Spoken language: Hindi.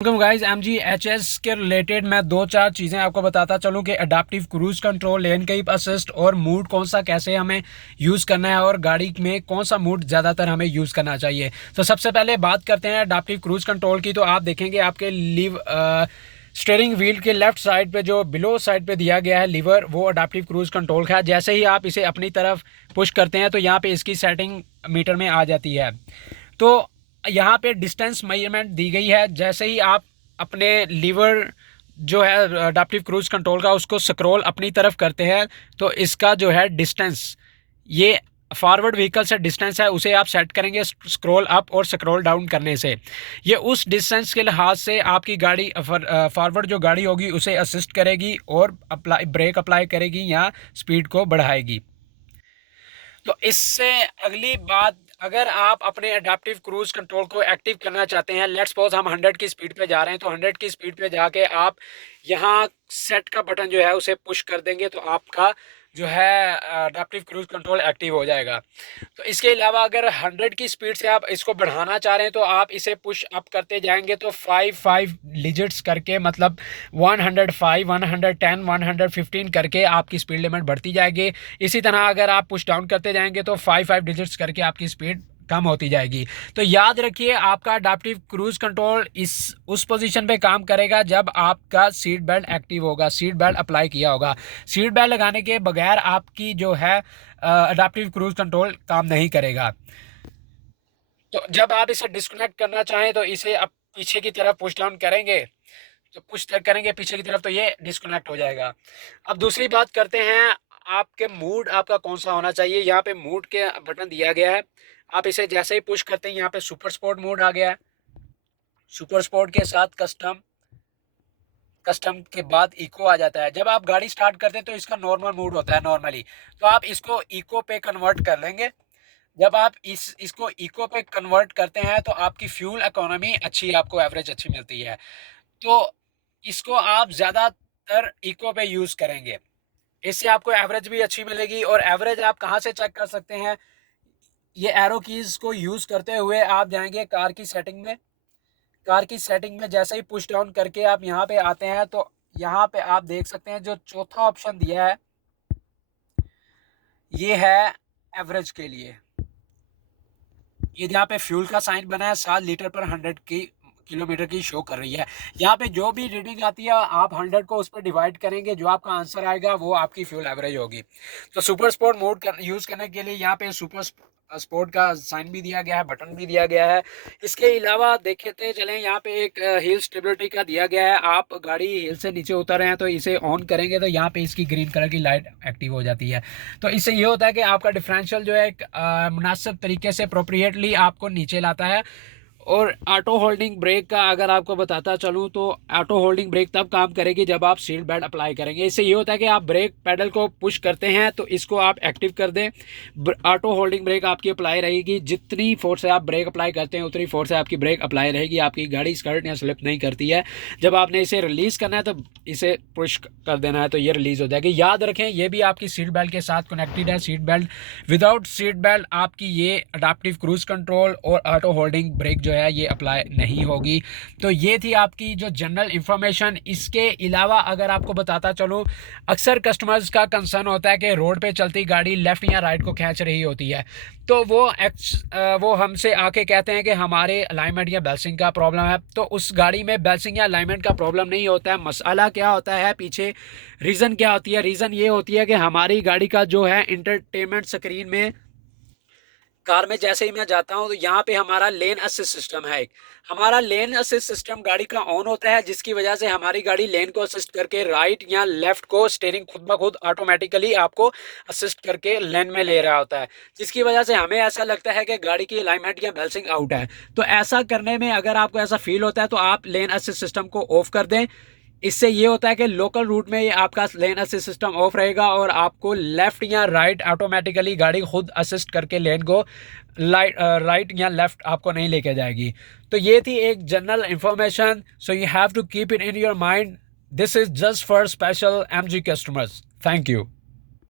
वेलकम गाइस, MGHS के रिलेटेड मैं दो चार चीज़ें आपको बताता चलूं कि adaptive cruise control, lane keep assist और मूड कौन सा कैसे हमें यूज़ करना है और गाड़ी में कौन सा मूड ज़्यादातर हमें यूज़ करना चाहिए। तो सबसे पहले बात करते हैं अडाप्टिव क्रूज कंट्रोल की। तो आप देखेंगे आपके स्टीयरिंग व्हील के लेफ्ट साइड पे जो बिलो साइड पे दिया गया है लीवर, वो अडाप्टिव क्रूज कंट्रोल का है। जैसे ही आप इसे अपनी तरफ पुश करते हैं तो यहाँ पे इसकी सेटिंग मीटर में आ जाती है। तो यहाँ पे डिस्टेंस मेजरमेंट दी गई है। जैसे ही आप अपने लीवर जो है अडाप्टिव क्रूज कंट्रोल का उसको स्क्रॉल अपनी तरफ करते हैं तो इसका जो है डिस्टेंस, ये फॉरवर्ड व्हीकल से डिस्टेंस है, उसे आप सेट करेंगे स्क्रॉल अप और स्क्रॉल डाउन करने से। ये उस डिस्टेंस के लिहाज से आपकी गाड़ी फॉरवर्ड जो गाड़ी होगी उसे असिस्ट करेगी और ब्रेक अप्लाई करेगी या स्पीड को बढ़ाएगी। तो इससे अगली बात, अगर आप अपने अडाप्टिव क्रूज कंट्रोल को एक्टिव करना चाहते हैं, लेट्स सपोज हम 100 की स्पीड पे जा रहे हैं, तो 100 की स्पीड पे जाके आप यहाँ सेट का बटन जो है उसे पुश कर देंगे तो आपका जो है अडाप्टिव क्रूज कंट्रोल एक्टिव हो जाएगा। तो इसके अलावा अगर 100 की स्पीड से आप इसको बढ़ाना चाह रहे हैं तो आप इसे पुश अप करते जाएंगे तो 5 डिजिट्स करके, मतलब 105, 110, 115 करके आपकी स्पीड लिमिट बढ़ती जाएगी। इसी तरह अगर आप पुश डाउन करते जाएंगे तो 5 डिजिट्स करके आपकी स्पीड कम होती जाएगी। तो याद रखिए, आपका अडाप्टिव क्रूज कंट्रोल उस पोजीशन पे काम करेगा जब आपका सीट बेल्ट एक्टिव होगा, सीट बेल्ट अप्लाई किया होगा। सीट बेल्ट लगाने के बगैर आपकी जो है अडाप्टिव क्रूज कंट्रोल काम नहीं करेगा। तो जब आप इसे डिस्कनेक्ट करना चाहें तो इसे आप पीछे की तरफ पुश डाउन करेंगे, तो पुश करेंगे पीछे की तरफ तो ये डिस्कनेक्ट हो जाएगा। अब दूसरी बात करते हैं, आपके मूड आपका कौन सा होना चाहिए। यहाँ पे मूड के बटन दिया गया है, आप इसे जैसे ही पुश करते हैं यहाँ पे सुपर स्पोर्ट मोड आ गया है। सुपर स्पोर्ट के साथ कस्टम, कस्टम के बाद इको आ जाता है। जब आप गाड़ी स्टार्ट करते हैं तो इसका नॉर्मल मूड होता है नॉर्मली, तो आप इसको इको पे कन्वर्ट कर लेंगे। जब आप इसको इको पे कन्वर्ट करते हैं तो आपकी फ्यूल इकोनॉमी अच्छी, आपको एवरेज अच्छी मिलती है। तो इसको आप ज़्यादातर इको पे यूज़ करेंगे, इससे आपको एवरेज भी अच्छी मिलेगी। और एवरेज आप कहाँ से चेक कर सकते हैं, ये एरो कीज़ को यूज़ करते हुए आप जाएंगे कार की सेटिंग में। कार की सेटिंग में जैसे ही पुश डाउन करके आप यहाँ पे आते हैं तो यहाँ पे आप देख सकते हैं जो चौथा ऑप्शन दिया है ये है एवरेज के लिए। ये यहाँ पे फ्यूल का साइन बना है, 7 लीटर पर 100 की किलोमीटर की शो कर रही है। यहाँ पे जो भी रीडिंग आती है आप 100 को उस पर डिवाइड करेंगे, जो आपका आंसर आएगा वो आपकी फ्यूल एवरेज होगी। तो सुपर स्पोर्ट मोड यूज़ करने के लिए यहाँ पे सुपर स्पोर्ट का साइन भी दिया गया है, बटन भी दिया गया है। इसके अलावा देखते चलें, यहाँ पे एक हिल स्टेबिलिटी का दिया गया है। आप गाड़ी हिल से नीचे उतर रहे हैं तो इसे ऑन करेंगे तो यहाँ पे इसकी ग्रीन कलर की लाइट एक्टिव हो जाती है। तो इससे ये होता है कि आपका डिफरेंशियल जो है एक मुनासिब तरीके से अप्रोप्रिएटली आपको नीचे लाता है। और ऑटो होल्डिंग ब्रेक का अगर आपको बताता चलूँ तो ऑटो होल्डिंग ब्रेक तब काम करेगी जब आप सीट बेल्ट अप्लाई करेंगे। इससे ये होता है कि आप ब्रेक पैडल को पुश करते हैं तो इसको आप एक्टिव कर दें, ऑटो होल्डिंग ब्रेक आपकी अप्लाई रहेगी। जितनी फोर्स से आप ब्रेक अप्लाई करते हैं उतनी फोर्स से आपकी ब्रेक अप्लाई रहेगी, आपकी गाड़ी स्कर्ट या स्लिप नहीं करती है। जब आपने इसे रिलीज़ करना है तो इसे पुश कर देना है तो ये रिलीज़ हो जाएगी। याद रखें, ये भी आपकी सीट बेल्ट के साथ कनेक्टेड है। Seat belt, without seat belt आपकी ये अडाप्टिव क्रूज कंट्रोल और ऑटो होल्डिंग ब्रेक जो है ये अप्लाई नहीं होगी। तो ये थी आपकी जो जनरल इंफॉर्मेशन। इसके अलावा अगर आपको बताता चलूँ, अक्सर कस्टमर्स का कंसर्न होता है कि रोड पे चलती गाड़ी लेफ़्ट या राइट को खींच रही होती है, तो वो हमसे आके कहते हैं कि हमारे अलाइनमेंट या बैलेंसिंग का प्रॉब्लम है। तो उस गाड़ी में बैलेंसिंग या अलाइनमेंट का प्रॉब्लम नहीं होता है। मसाला क्या होता है पीछे, रीज़न क्या होती है, रीज़न ये होती है कि हमारी गाड़ी का जो है इंटरटेनमेंट स्क्रीन में, कार में जैसे ही मैं जाता हूँ तो यहाँ पे हमारा लेन असिस्ट सिस्टम है। हमारा लेन असिस्ट सिस्टम गाड़ी का ऑन होता है, जिसकी वजह से हमारी गाड़ी लेन को असिस्ट करके राइट या लेफ्ट को स्टीयरिंग खुद ब खुद ऑटोमेटिकली आपको असिस्ट करके लेन में ले रहा होता है, जिसकी वजह से हमें ऐसा लगता है कि गाड़ी की अलाइनमेंट या बैलेंसिंग आउट है। तो ऐसा करने में अगर आपको ऐसा फील होता है तो आप लेन असिस्ट सिस्टम को ऑफ कर दें। इससे ये होता है कि लोकल रूट में ये आपका लेन असिस्ट सिस्टम ऑफ रहेगा और आपको लेफ़्ट या राइट ऑटोमेटिकली गाड़ी खुद असिस्ट करके लेन को राइट या लेफ़्ट आपको नहीं लेके जाएगी। तो ये थी एक general information. So you have to keep it in your mind, this is just for special MG customers. Thank you.